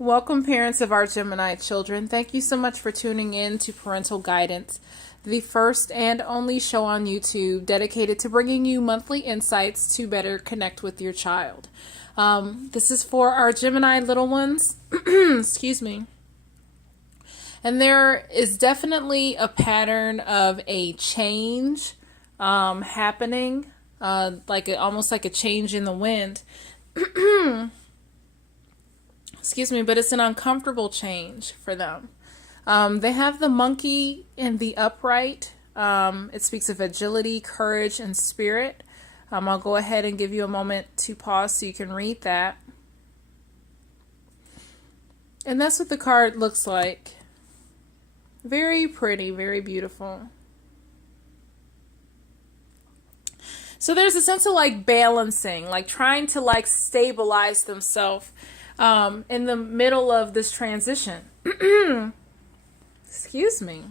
Welcome, parents of our Gemini children. Thank you so much for tuning in to Parental Guidance, the first and only show on YouTube dedicated to bringing you monthly insights to better connect with your child. This is for our Gemini little ones. Excuse me. And there is definitely a pattern of a change happening, almost like a change in the wind. Excuse me, but it's an uncomfortable change for them. They have the monkey in the upright. It speaks of agility, courage, and spirit. I'll go ahead and give you a moment to pause so you can read that. And that's what the card looks like. Very pretty, very beautiful. So there's a sense of like balancing, like trying to like stabilize themselves in the middle of this transition. Excuse me.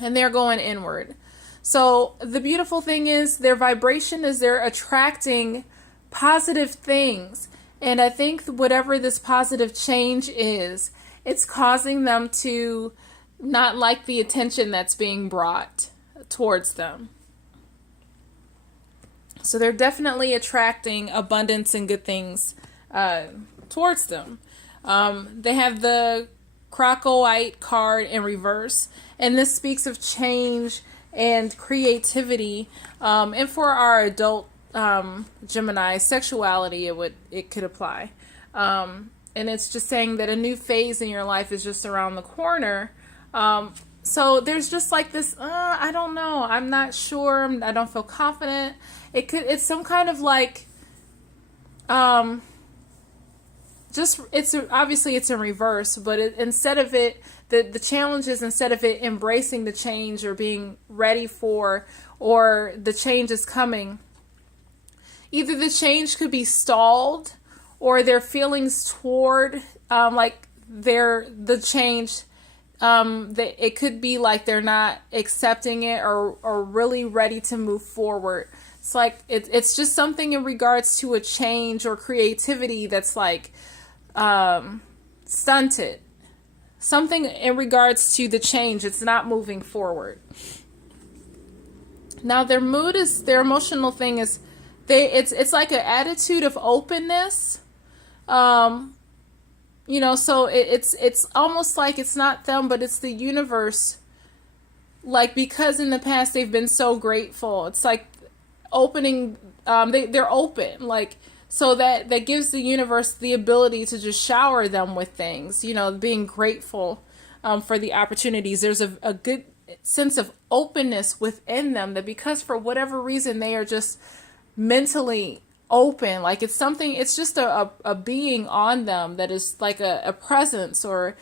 And they're going inward. So the beautiful thing is their vibration is they're attracting positive things. And I think whatever this positive change is, it's causing them to not like the attention that's being brought towards them. So they're definitely attracting abundance and good things towards them. They have the Crocoite card in reverse, and this speaks of change and creativity. And for our adult Gemini, sexuality, it could apply. And it's just saying that a new phase in your life is just around the corner. So there's just like this, I don't know, I'm not sure, I don't feel confident. It's some kind of like, obviously it's in reverse, but instead of it, the challenge is instead of it embracing the change or being ready for, or the change is coming, either the change could be stalled or their feelings toward, the change, it could be like they're not accepting it or really ready to move forward. It's like it's just something in regards to a change or creativity that's like stunted. Something in regards to the change, it's not moving forward. Now their emotional thing is it's like an attitude of openness. So it's almost like it's not them, but it's the universe. Like, because in the past they've been so grateful, it's like opening, they're open, like, so that gives the universe the ability to just shower them with things, being grateful for the opportunities. There's a good sense of openness within them, that because for whatever reason they are just mentally open, like it's just a being on them that is like a presence, or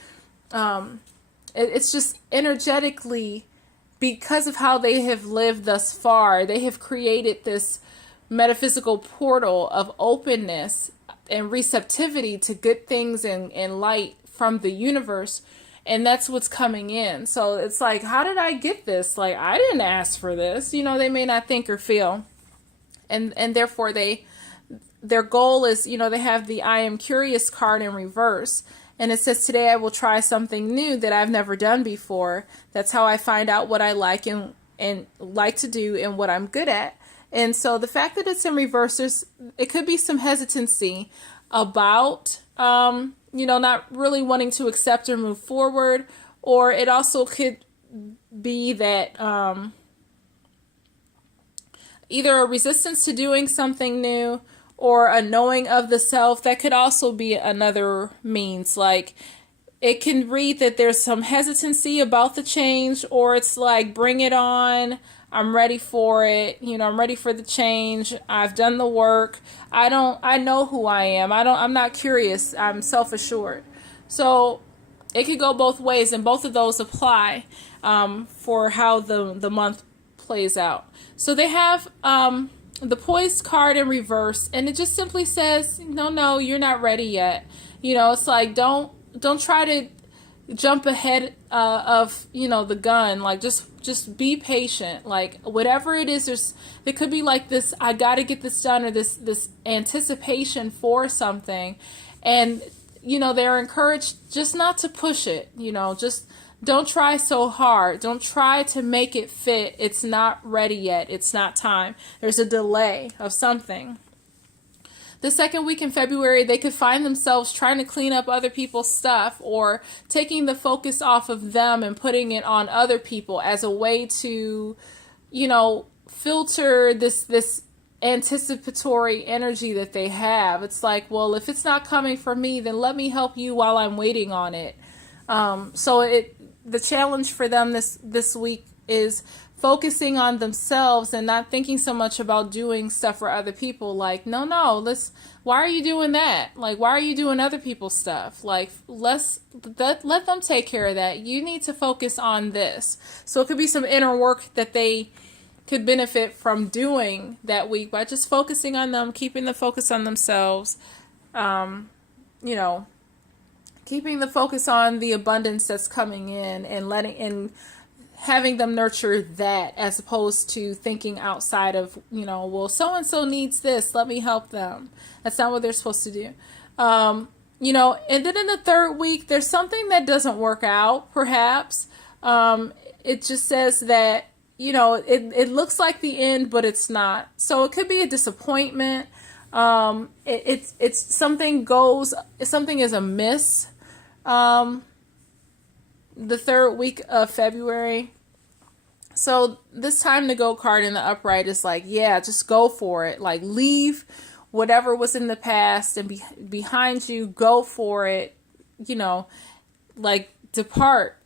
it's just energetically, because of how they have lived thus far, they have created this metaphysical portal of openness and receptivity to good things and light from the universe, and that's what's coming in. So it's like, how did I get this? Like, I didn't ask for this. They may not think or feel, and therefore their goal is, they have the I am curious card in reverse. And it says, today I will try something new that I've never done before. That's how I find out what I like and like to do and what I'm good at. And so the fact that it's in reverse, it could be some hesitancy about, not really wanting to accept or move forward. Or it also could be that either a resistance to doing something new, or a knowing of the self. That could also be another means. Like, it can read that there's some hesitancy about the change, or it's like, bring it on. I'm ready for it. I'm ready for the change. I've done the work. I know who I am. I'm not curious. I'm self-assured. So it could go both ways, and both of those apply for how the month plays out. So they have the poised card in reverse, and it just simply says, no, you're not ready yet. It's like, don't try to jump ahead of the gun. Like, just be patient. Like, whatever it is, there could be like this, I got to get this done, or this anticipation for something, and they're encouraged just not to push it, just don't try so hard. Don't try to make it fit. It's not ready yet. It's not time. There's a delay of something. The second week in February, they could find themselves trying to clean up other people's stuff or taking the focus off of them and putting it on other people as a way to, filter this anticipatory energy that they have. It's like, well, if it's not coming from me, then let me help you while I'm waiting on it. The challenge for them this week is focusing on themselves and not thinking so much about doing stuff for other people. Like, no, why are you doing that? Like, why are you doing other people's stuff? Like, let them take care of that. You need to focus on this. So it could be some inner work that they could benefit from doing that week by just focusing on them, keeping the focus on themselves, keeping the focus on the abundance that's coming in and having them nurture that as opposed to thinking outside of, well, so-and-so needs this, let me help them. That's not what they're supposed to do. And then in the third week, there's something that doesn't work out, perhaps. It just says that, it looks like the end, but it's not. So it could be a disappointment. It's something is amiss. The third week of February. So this time to go card in the upright is like, yeah, just go for it. Like, leave whatever was in the past and behind you, go for it. Like, depart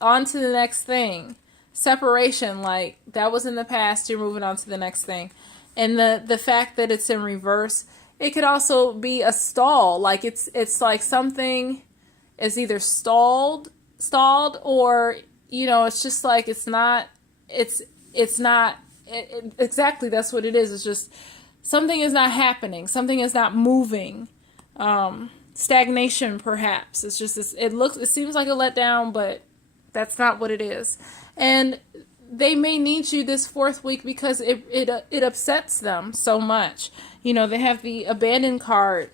on to the next thing. Separation, like, that was in the past, you're moving on to the next thing. And the fact that it's in reverse, it could also be a stall. Like, it's like something is either stalled or, it's just like, exactly, that's what it is. It's just something is not happening. Something is not moving. Stagnation, perhaps. It's just this, it seems like a letdown, but that's not what it is. And they may need you this fourth week because it upsets them so much. They have the abandoned card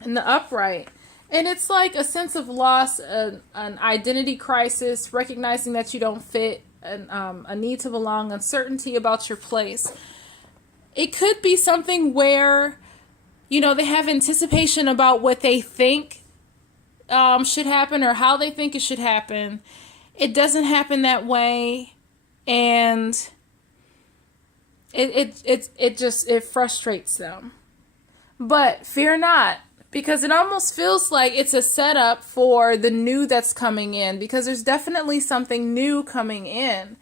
and the upright. And it's like a sense of loss, an identity crisis, recognizing that you don't fit, a need to belong, uncertainty about your place. It could be something where, they have anticipation about what they think should happen or how they think it should happen. It doesn't happen that way, and it frustrates them. But fear not. Because it almost feels like it's a setup for the new that's coming in. Because there's definitely something new coming in.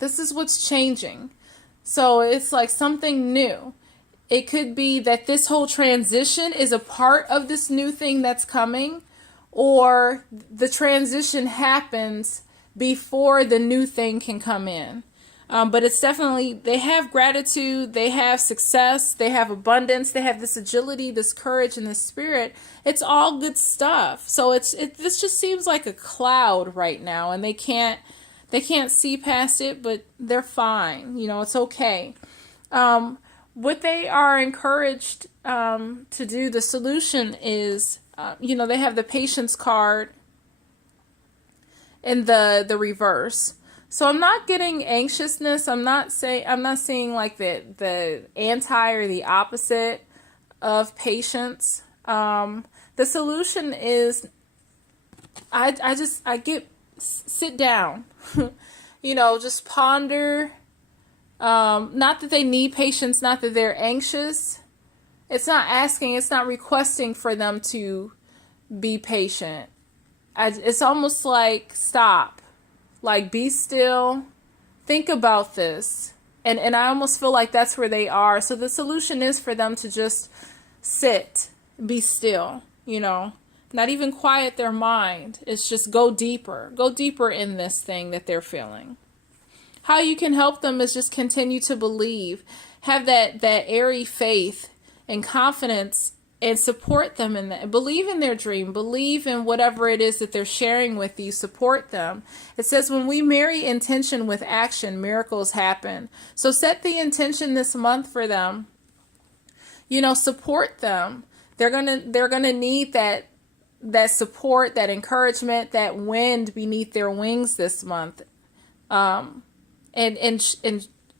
This is what's changing. So it's like something new. It could be that this whole transition is a part of this new thing that's coming. Or the transition happens before the new thing can come in. But it's definitely, they have gratitude, they have success, they have abundance, they have this agility, this courage, and this spirit. It's all good stuff. So this just seems like a cloud right now, and they can't see past it, but they're fine. It's okay. What they are encouraged to do, the solution is, they have the patience card in the reverse. So I'm not getting anxiousness. I'm not seeing like the anti or the opposite of patience. The solution is sit down, just ponder. Not that they need patience, not that they're anxious. It's not requesting for them to be patient. It's almost like stop. Like, be still, think about this. And I almost feel like that's where they are. So the solution is for them to just sit, be still, not even quiet their mind. It's just go deeper in this thing that they're feeling. How you can help them is just continue to believe, have that airy faith and confidence, and support them in that. Believe in their dream. Believe in whatever it is that they're sharing with you. Support them. It says when we marry intention with action, miracles happen. So set the intention this month for them, support them. They're gonna need that support, that encouragement, that wind beneath their wings this month. And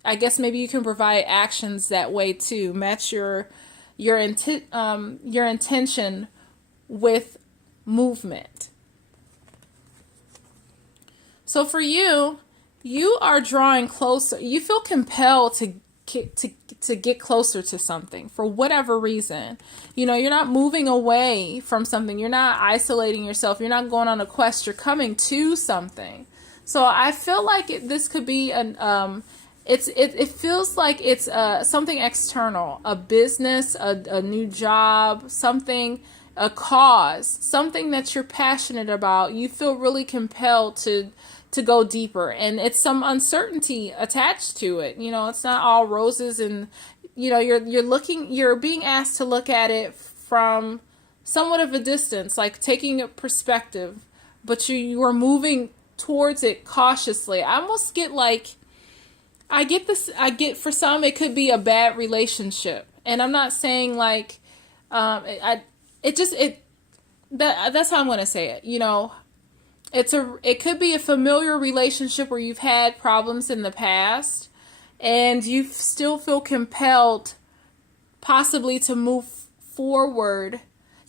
I guess maybe you can provide actions that way too. Match your intention with movement. So for you, you are drawing closer. You feel compelled to get closer to something for whatever reason. You're not moving away from something. You're not isolating yourself. You're not going on a quest. You're coming to something. So I feel like this could be it feels like it's something external, a business, a new job, something, a cause, something that you're passionate about. You feel really compelled to go deeper, and it's some uncertainty attached to it. It's not all roses, and you're being asked to look at it from somewhat of a distance, like taking a perspective, but you are moving towards it cautiously. I almost get like, I get for some it could be a bad relationship, and I'm not saying like that's how I'm going to say it. It could be a familiar relationship where you've had problems in the past, and you still feel compelled possibly to move forward.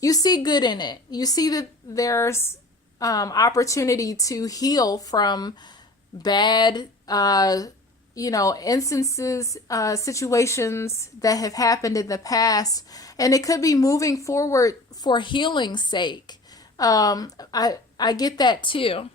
You see good in it. You see that there's opportunity to heal from bad instances, situations that have happened in the past, and it could be moving forward for healing's sake. I get that too.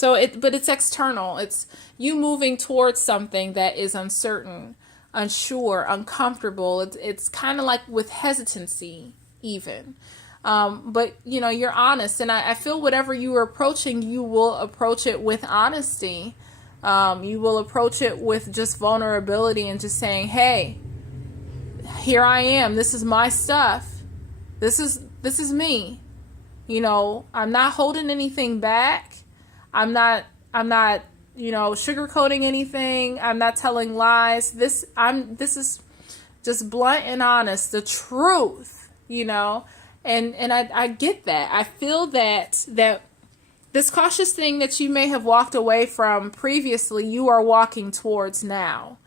But it's external. It's you moving towards something that is uncertain, unsure, uncomfortable. It's kind of like with hesitancy even. But you're honest, and I feel whatever you are approaching, you will approach it with honesty. You will approach it with just vulnerability and just saying, hey, here I am. This is my stuff. This is me. I'm not holding anything back. I'm not sugarcoating anything. I'm not telling lies. This is just blunt and honest, the truth, and I get that. I feel that this cautious thing that you may have walked away from previously, you are walking towards now.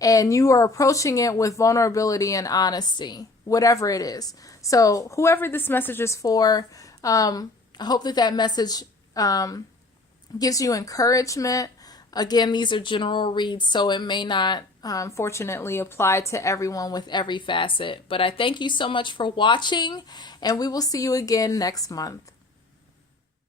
And you are approaching it with vulnerability and honesty, whatever it is. So whoever this message is for, I hope that message gives you encouragement. Again, these are general reads, so it may not, fortunately, apply to everyone with every facet. But I thank you so much for watching, and we will see you again next month.